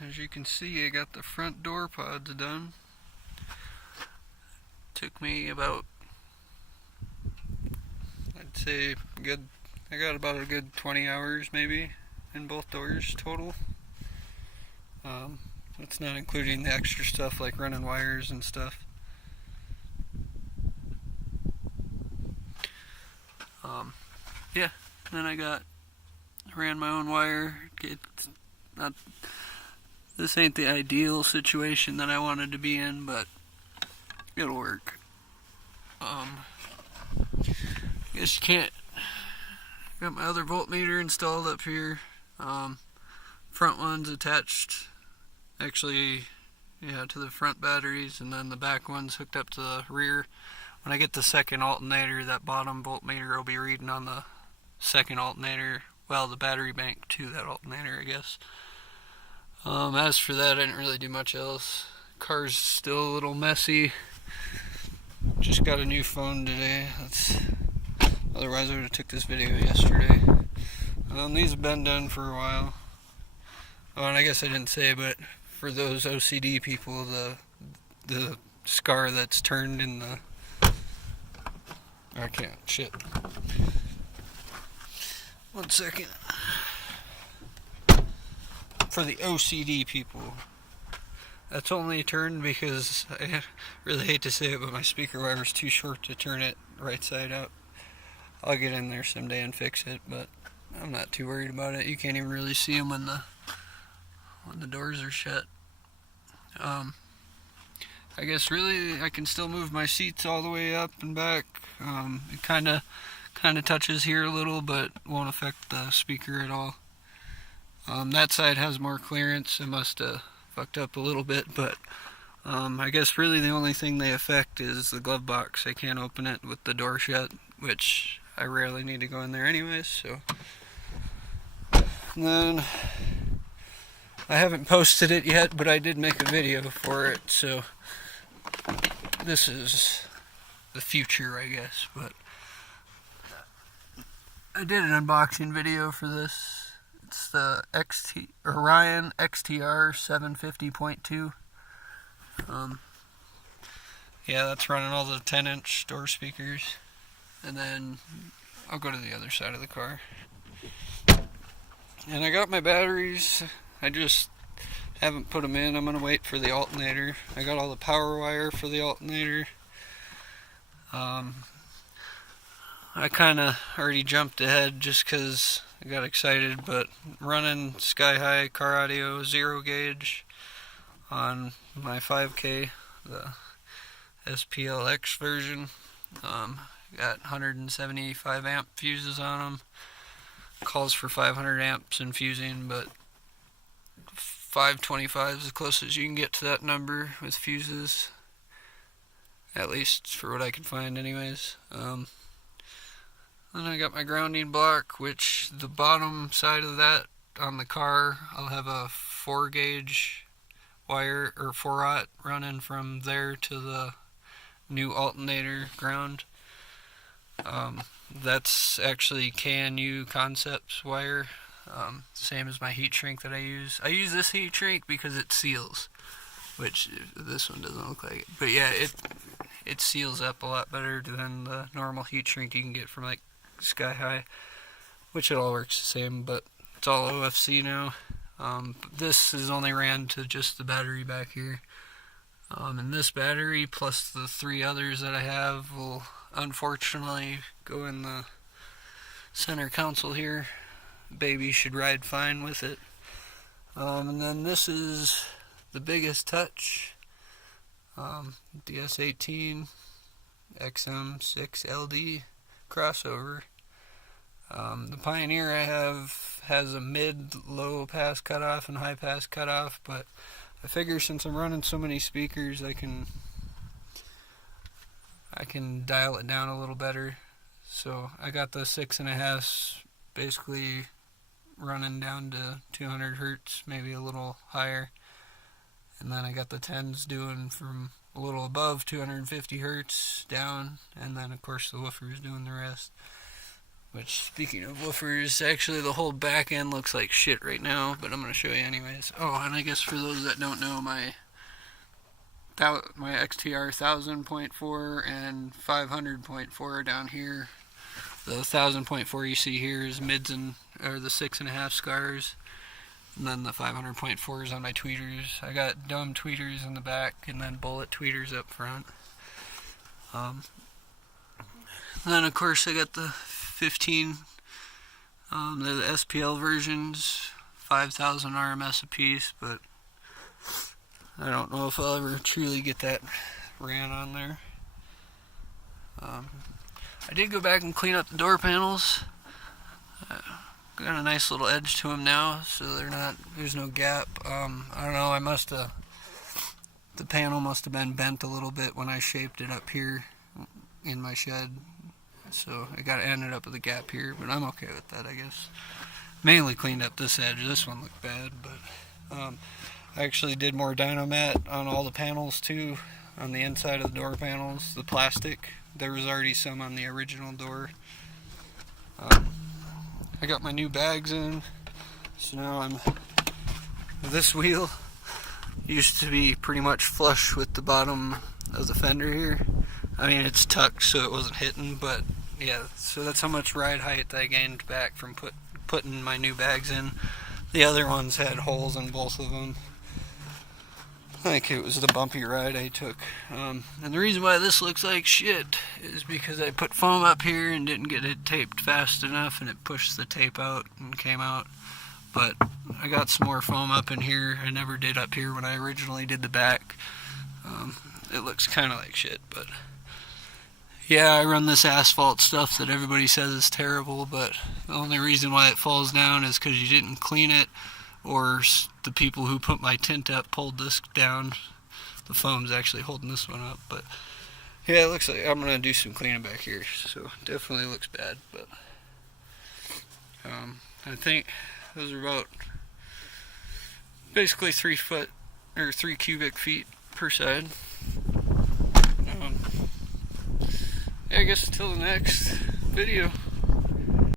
as you can see, I got the front door pods done. Took me about, I'd say, I got about a good 20 hours maybe in both doors total. That's not including the extra stuff like running wires and stuff. Yeah, then I ran my own wire. This ain't the ideal situation that I wanted to be in, but it'll work. I guess you can't. Got my other voltmeter installed up here. Front one's attached, actually, to the front batteries, and then the back one's hooked up to the rear. When I get the second alternator, that bottom voltmeter will be reading on the second alternator. Well, the battery bank to that alternator, I guess. As for that, I didn't really do much else. Car's still a little messy. Just got a new phone today. Otherwise I would have took this video yesterday. These have been done for a while. Oh, and I guess I didn't say, but for those OCD people, the skar that's turned in the... I can't. Shit. One second. For the OCD people, that's only turned because I really hate to say it, but my speaker wire is too short to turn it right side up. I'll get in there someday and fix it, but I'm not too worried about it. You can't even really see them when the doors are shut. I guess really I can still move my seats all the way up and back. It kind of touches here a little, but won't affect the speaker at all. That side has more clearance. I must have fucked up a little bit, but I guess really the only thing they affect is the glove box. I can't open it with the door shut, which I rarely need to go in there anyways, so. And then I haven't posted it yet, but I did make a video for it, so this is the future, I guess. But I did an unboxing video for this. It's the Orion XTR 750.2. Yeah, that's running all the 10-inch door speakers. And then I'll go to the other side of the car. And I got my batteries. I just haven't put them in. I'm going to wait for the alternator. I got all the power wire for the alternator. I kind of already jumped ahead just because I got excited, but running sky-high car audio 0 gauge on my 5K, the SPLX version. Got 175 amp fuses on them. Calls for 500 amps in fusing, but 525 is as close as you can get to that number with fuses, at least for what I can find anyways. Then I got my grounding block, which the bottom side of that on the car, I'll have a 4 gauge wire or 4-aught running from there to the new alternator ground. That's actually knukonceptz wire, same as my heat shrink that I use. I use this heat shrink because it seals, which this one doesn't look like it. But yeah, it seals up a lot better than the normal heat shrink you can get from like Sky High, which it all works the same, but it's all OFC now. This is only ran to just the battery back here. And this battery plus the 3 others that I have will unfortunately go in the center console here. Baby should ride fine with it. And then this is the biggest touch, DS18 XM6LD crossover. The Pioneer I have has a mid-low pass cutoff and high pass cutoff, but I figure since I'm running so many speakers, I can dial it down a little better. So I got the 6.5 basically running down to 200 hertz, maybe a little higher, and then I got the 10s doing from a little above 250 hertz down, and then of course the woofer is doing the rest. Which, speaking of woofers, actually the whole back end looks like shit right now, but I'm going to show you anyways. Oh, and I guess for those that don't know, my XTR 1000.4 and 500.4 are down here. The 1000.4 you see here is mids and or the 6.5 skars, and then the 500.4 is on my tweeters. I got dumb tweeters in the back and then bullet tweeters up front. Then of course I got the 15, the SPL versions, 5,000 RMS a piece, but I don't know if I'll ever truly get that ran on there. I did go back and clean up the door panels. Got a nice little edge to them now, so there's no gap. I don't know, the panel must have been bent a little bit when I shaped it up here in my shed. So I ended up with a gap here, but I'm okay with that, I guess. Mainly cleaned up this edge. This one looked bad, but I actually did more Dynomat on all the panels too, on the inside of the door panels, the plastic. There was already some on the original door. I got my new bags in, so now this wheel used to be pretty much flush with the bottom of the fender here. I mean, it's tucked so it wasn't hitting, but yeah, so that's how much ride height I gained back from putting my new bags in. The other ones had holes in both of them. I think it was the bumpy ride I took. And the reason why this looks like shit is because I put foam up here and didn't get it taped fast enough, and it pushed the tape out and came out. But I got some more foam up in here. I never did up here when I originally did the back. It looks kind of like shit, but yeah, I run this asphalt stuff that everybody says is terrible, but the only reason why it falls down is because you didn't clean it, or the people who put my tint up pulled this down. The foam's actually holding this one up, but yeah, it looks like I'm gonna do some cleaning back here, so it definitely looks bad, but I think those are about basically 3 cubic feet per side. Yeah, I guess until the next video.